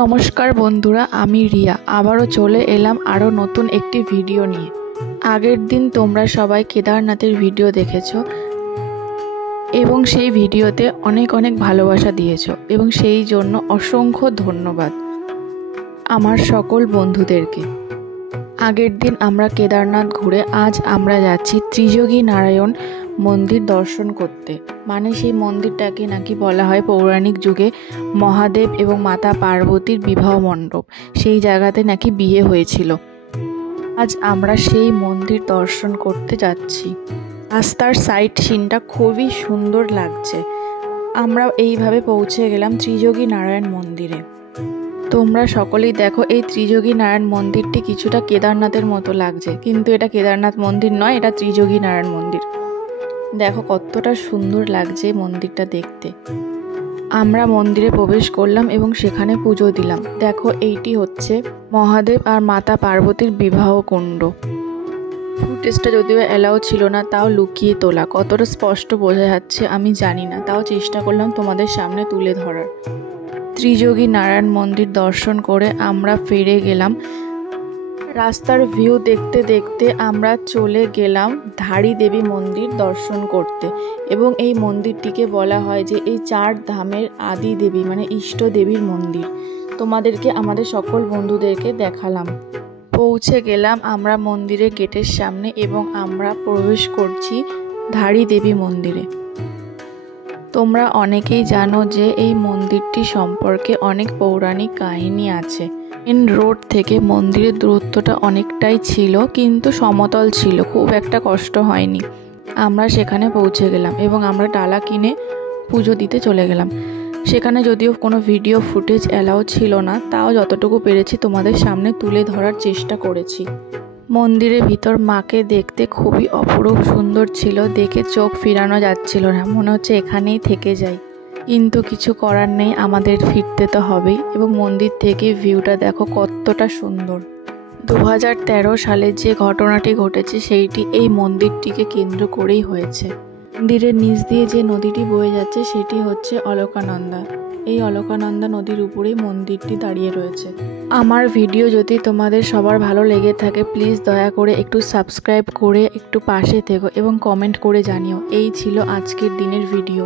নমস্কার বন্ধুরা, আমি রিয়া আবারও চলে এলাম আরও নতুন একটি ভিডিও নিয়ে। আগের দিন তোমরা সবাই কেদারনাথের ভিডিও দেখেছো এবং সেই ভিডিওতে অনেক অনেক ভালোবাসা দিয়েছো এবং সেই জন্য অসংখ্য ধন্যবাদ আমার সকল বন্ধুদেরকে। আগের দিন আমরা কেদারনাথ ঘুরে আজ আমরা যাচ্ছি ত্রিযোগী নারায়ণ মন্দির দর্শন করতে। মানে সেই মন্দিরটাকে নাকি বলা হয় পৌরাণিক যুগে মহাদেব এবং মাতা পার্বতীর বিবাহ মণ্ডপ, সেই জায়গাতে নাকি বিয়ে হয়েছিল। আজ আমরা সেই মন্দির দর্শন করতে যাচ্ছি। রাস্তার সাইট সিনটা খুবই সুন্দর লাগছে। আমরা এইভাবে পৌঁছে গেলাম ত্রিযোগী নারায়ণ মন্দিরে। তোমরা সকলেই দেখো, এই ত্রিযোগী নারায়ণ মন্দিরটি কিছুটা কেদারনাথের মতো লাগছে, কিন্তু এটা কেদারনাথ মন্দির নয়, এটা ত্রিযোগী নারায়ণ মন্দির। দেখো কতটা সুন্দর লাগছে মন্দিরটা দেখতে। আমরা মন্দিরে প্রবেশ করলাম এবং সেখানে পুজো দিলাম। দেখো এইটি হচ্ছে মহাদেব আর মাতা পার্বতীর বিবাহ কুণ্ড। ফুটেজটা যদিও অ্যালাউ ছিল না, তাও লুকিয়ে তোলা। কতটা স্পষ্ট বোঝা যাচ্ছে আমি জানি না, তাও চেষ্টা করলাম তোমাদের সামনে তুলে ধরার। ত্রিযোগী নারায়ণ মন্দির দর্শন করে আমরা ফিরে গেলাম। রাস্তার ভিউ দেখতে দেখতে আমরা চলে গেলাম ধারী দেবী মন্দির দর্শন করতে। এবং এই মন্দিরটিকে বলা হয় যে এই 4 ধামের আদি দেবী, মানে ইষ্ট দেবীর মন্দির। তোমাদেরকে আমাদের সকল বন্ধুদেরকে দেখালাম। পৌঁছে গেলাম আমরা মন্দিরের গেটের সামনে এবং আমরা প্রবেশ করছি ধারী দেবী মন্দিরে। তোমরা অনেকেই জানো যে এই মন্দিরটি সম্পর্কে অনেক পৌরাণিক কাহিনী আছে। মেন রোড থেকে মন্দিরের দূরত্বটা অনেকটাই ছিল, কিন্তু সমতল ছিল, খুব একটা কষ্ট হয়নি। আমরা সেখানে পৌঁছে গেলাম এবং আমরা ডালা কিনে পুজো দিতে চলে গেলাম। সেখানে যদিও কোনো ভিডিও ফুটেজ অ্যালাউ ছিল না, তাও যতটুকু পেরেছি তোমাদের সামনে তুলে ধরার চেষ্টা করেছি। মন্দিরের ভিতর মাকে দেখতে খুবই অপরূপ সুন্দর ছিল, দেখে চোখ ফিরানো যাচ্ছিল না, মনে হচ্ছে এখানেই থেকে যাই। কিন্তু কিছু করার নেই, আমাদের ফিরতে তো হবেই। এবং মন্দির থেকে ভিউটা দেখো কতটা সুন্দর। 2013 সালে যে ঘটনাটি ঘটেছে সেইটি এই মন্দিরটিকে কেন্দ্র করেই হয়েছে। মন্দিরের নিচ দিয়ে যে নদীটি বয়ে যাচ্ছে সেটি হচ্ছে অলকানন্দা। এই অলকানন্দা নদীর উপরেই মন্দিরটি দাঁড়িয়ে রয়েছে। আমার ভিডিও যদি তোমাদের সবার ভালো লেগে থাকে, প্লিজ দয়া করে একটু সাবস্ক্রাইব করে একটু পাশে থেকো এবং কমেন্ট করে জানিও। এই ছিল আজকের দিনের ভিডিও।